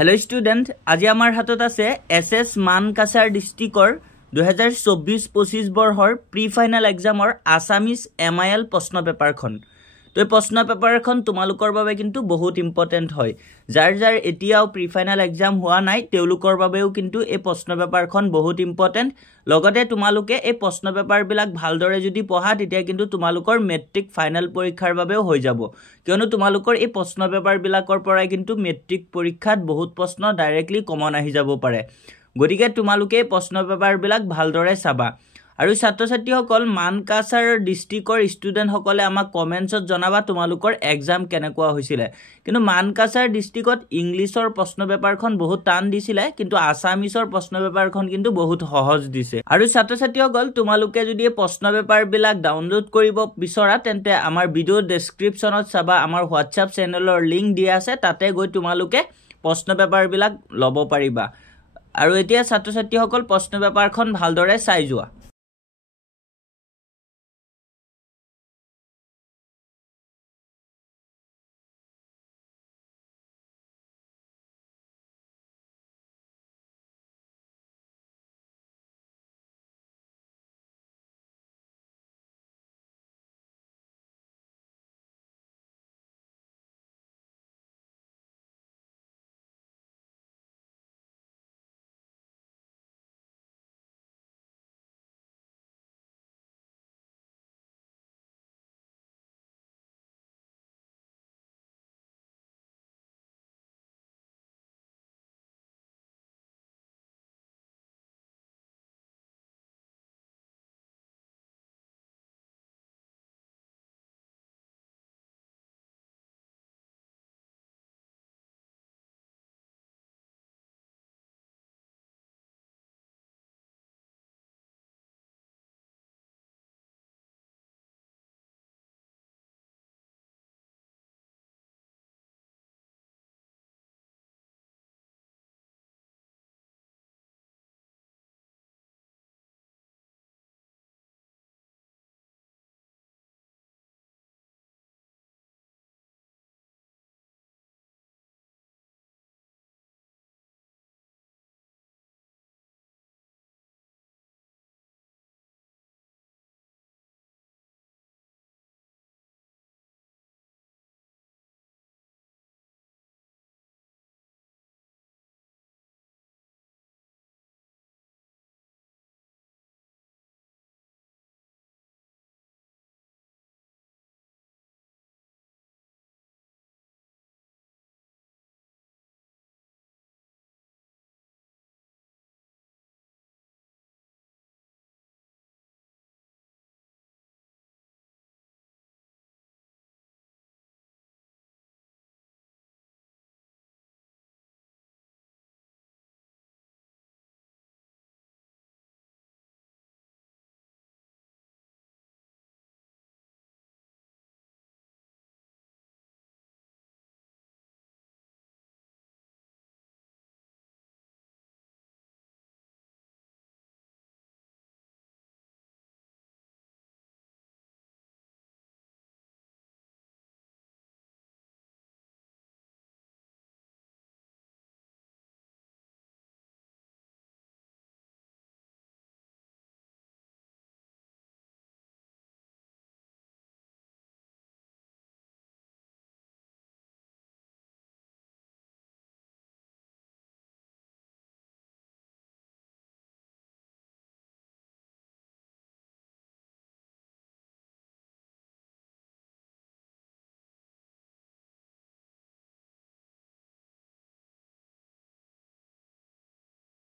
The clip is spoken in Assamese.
हेलो स्टूडेंट आज आमार हाथत आछे एसएस मानकाछार डिस्ट्रिक्टर 2024-25 बर्षर प्री फाइनल एग्जाমৰ आसामिज एमआईएल प्रश्न पेपारखन तो प्रश्न पेपारखन तुमालोकर बारे किन्तु बहुत इम्पर्टेन्ट হয় जार जार एतियाও प्री फाइनल एग्जाम हुआ নাই তেওলোকৰ বাবেও কিন্তু এই प्रश्न पेपारखन बहुत इम्पर्टेन्ट লগতে तुमालोके এই प्रश्न पेपार বিলাক ভালদৰে যদি পঢ়া তেতিয়া কিন্তু तुमालोকৰ মেট্ৰিক ফাইনাল পৰীক্ষাৰ বাবেও হৈ যাব কিয়নো तुमालोকৰ এই प्रश्न पेपार বিলাকৰ পৰাই কিন্তু মেট্ৰিক পৰীক্ষাত বহুত প্ৰশ্ন ডাইৰেক্টলি কমন আহি যাব পাৰে গতিকে तुमालोके प्रश्न पेपार বিলাক ভালদৰে চাবা আৰু ছাত্ৰ ছাত্ৰীসকল মানকাছাৰ ডিস্ট্ৰিক্টৰ ষ্টুডেন্ট সকলে আমাক কমেন্টছত জনাবা তোমালোকৰ এক্সাম কেনেকুৱা হৈছিল কিন্তু মানকাছাৰ ডিস্ট্ৰিক্টত ইংলিছৰ প্ৰশ্ন পেপাৰখন বহুত টান দিছিল কিন্তু আসামিছৰ প্ৰশ্ন পেপাৰখন কিন্তু বহুত সহজ দিছে আৰু ছাত্ৰ ছাত্ৰীসকল তোমালোকে যদি এই প্ৰশ্ন পেপাৰ বিলাক ডাউনলোড কৰিব বিচৰা তেন্তে আমাৰ ভিডিও ডেসক্ৰিপচনত চাবা আমাৰ WhatsApp চেনেলৰ লিংক দিয়া আছে তাতে গৈ তোমালোকে প্ৰশ্ন পেপাৰ বিলাক ল'ব পাৰিবা আৰু এতিয়া ছাত্ৰ ছাত্ৰীসকল প্ৰশ্ন পেপাৰখন ভালদৰে চাই যোৱা